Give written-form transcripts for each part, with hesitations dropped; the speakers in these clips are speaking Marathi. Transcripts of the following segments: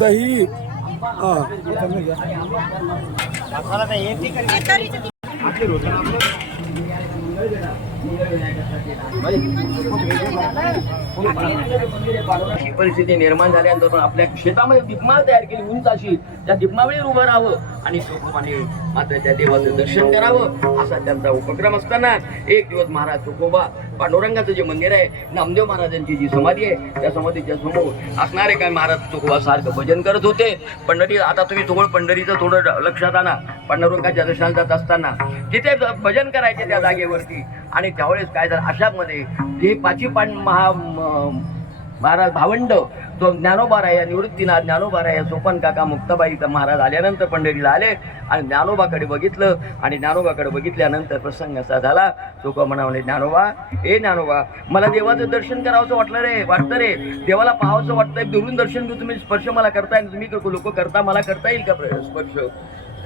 दही ही परिस्थिती निर्माण झाल्यानंतर आपल्या शेतामध्ये दीपमाळ तयार केली उंच अशी, त्या दीपमाळीवर उभं राहावं आणि चोखोबाने मात्र त्या देवाचं दर्शन करावं असा त्यांचा उपक्रम असताना एक दिवस महाराज चोखोबा पांडुरंगाचं जे मंदिर आहे, नामदेव महाराजांची जी समाधी आहे, त्या समाधीच्या समोर असणारे काय महाराज चोखोबा सारखं भजन करत होते. पंढरी, आता तुम्ही थोडं पंढरीचं थोडं लक्षात आणा. पांडुरंगाच्या दर्शनाला जात असताना तिथे भजन करायचे त्या जागेवरती, आणि त्यावेळेस काय झालं, अशामध्ये हे पाची महाराज भावंड तो ज्ञानोबा या निवृत्तीनाथ ज्ञानोबा या सोपन काका मुक्ताबाई महाराज आल्यानंतर पंढरीला आले आणि ज्ञानोबाकडे बघितलं, आणि ज्ञानोबाकडे बघितल्यानंतर प्रसंग असा झाला. चोखोबा म्हणाले, ज्ञानोबा, ए ज्ञानोबा, मला देवाचं दर्शन करावंसं वाटतं रे, देवाला पाहावंसं वाटतंय, दुरून दर्शन घेऊ, तुम्ही स्पर्श मला करताय, तुम्ही लोक करता, मला करता येईल का स्पर्श?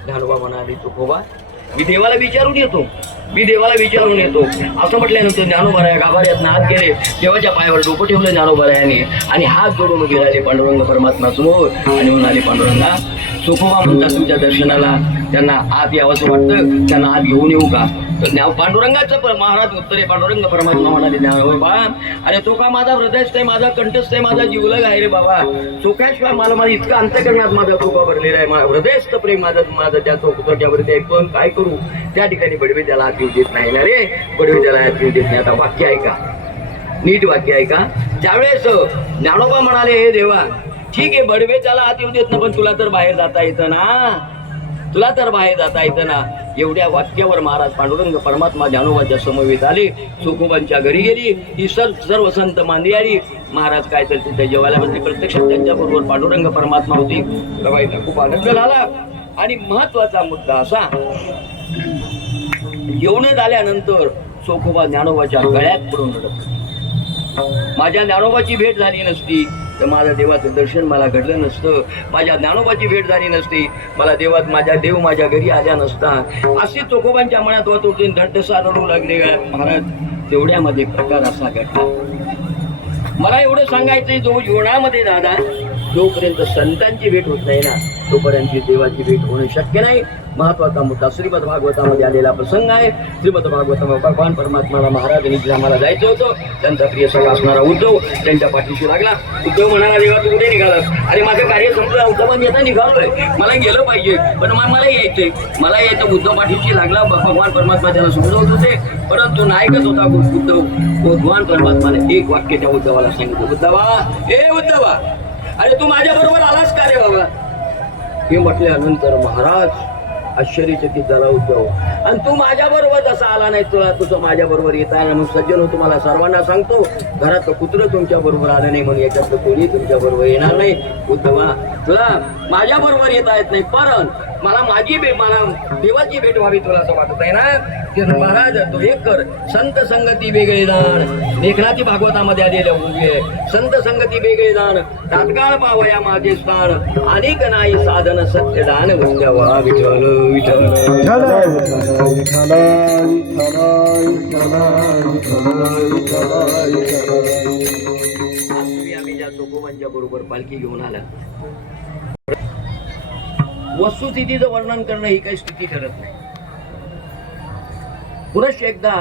ज्ञानोबा म्हणाले, चोखोबा, मी देवाला विचारून येतो असं म्हटल्यानंतर ज्ञानोबाराया गाभाऱ्यातनं हात गेले, देवाच्या पायावर डोकं ठेवलं ज्ञानोबारायाने आणि हात जोडून उभे राहिले पांडुरंग परमात्मा समोर आणि म्हणाले, पांडुरंगा, चोखोबा म्हणतात तुमच्या दर्शनाला त्यांना आत यावंसं वाटतं, त्यांना आत घेऊन येऊ का? तर पांडुरंगाचं महाराज उत्तरे पांडुरंग परमात्मा म्हणाले, ज्ञानोबा, अरे चोखा माझा हृदयस्थ आहे, माझा कंठस्थ आहे, माझा जीवलग आहे रे बाबा. चोख्याशिवाय मला इतकं अंतःकरणात माझा चोखा भरलेला आहे, हृदयस्थ प्रेम माझं त्या चोख्यावरती आहे, पण काय करू, त्या ठिकाणी बडवे त्याला हात येऊ देत नाही ना रे, बडवे त्याला हात येऊ देत नाही. आता वाक्य आहे का, नीट वाक्य आहे का? त्यावेळेस ज्ञानोबा म्हणाले, हे देवा, ठीक आहे, बडवे त्याला हात येऊ देत ना, पण तुला तर बाहेर जाता येतं ना, एवढ्या वाक्यावर महाराज पांडुरंग परमात्मा ज्ञानोबाच्या समवेत आले, चोखोबांच्या घरी गेली. ही सर्व संत मांदी आली. महाराज काय तर तिथे जेवायला बसले, प्रत्यक्षात त्यांच्याबरोबर पांडुरंग परमात्मा होती. बघायचा खूप आनंद झाला. आणि महत्वाचा मुद्दा असा, जेवण झाल्यानंतर चोखोबा ज्ञानोबाच्या गळ्यात पडून रडत, माझ्या ज्ञानोबाची भेट झाली नसती तर माझ्या देवाचं दर्शन मला घडलं नसतं, माझ्या ज्ञानोबाची भेट झाली नसती, मला माझ्या देव माझ्या घरी आल्या नसता, असे चोखोबांच्या मनात होत होते. धडधसा रडू लागले. महाराज, तेवढ्यामध्ये प्रकार असा घडला. मला एवढं सांगायचंय, जो जीवनामध्ये दादा जोपर्यंत संतांची भेट होत नाही ना, तोपर्यंत देवाची भेट होणं शक्य नाही. महत्वाचा मुद्दा श्रीमद भागवतामध्ये आलेला प्रसंग आहे. श्रीमद भागवतामध्ये भगवान परमात्माला महाराजांनी आम्हाला जायचं होतं, त्यांचा प्रिय सखा असणारा उद्धव त्यांच्या पाठीशी लागला. उद्धव म्हणाला, देवा तू कुठे निघालास? अरे माझं कार्य संपलं, उद्धवांनी आता निघालोय, मला गेलं पाहिजे, पण मला यायचं. उद्धव पाठीशी लागला. भगवान परमात्मा त्याला समजवत होते, परंतु नायकच होता उद्धव. भगवान परमात्माने एक वाक्य त्या उद्धवाला सांगितलं, उद्धवा, अरे तू माझ्या बरोबर आलास का रे बाबा? हे म्हटल्यानंतर महाराज आश्चर्यचकित झाला उद्धव, आणि तू माझ्या बरोबर जसा आला नाही, तुझं माझ्या बरोबर येता येणार. मग सज्जन, तुम्हाला सर्वांना सांगतो, घरात कुत्र तुमच्या बरोबर आलं नाही म्हणून याच्यातलं कोणी तुमच्या बरोबर येणार नाही. उद्धवा, तुला माझ्या बरोबर येता येत नाही, पण मला देवाची भेट व्हावी तुला असं वाटत आहे ना? महाराज, तो एक कर, संत संगती वेगळे दान. लेखनाची भागवतामध्ये आलेलं आहे, संत संगती वेगळे दान, तात्काळ पावया माझे स्थान, अनेक नाही साधन सत्य दान. उद्धवा, विठ्ठल विठ्ठल आम्ही ज्या चोखोबांच्या बरोबर पालखी घेऊन आला, वस्तुस्थितीचं वर्णन करणं ही काही स्थिती ठरत नाही. पुरुष एकदा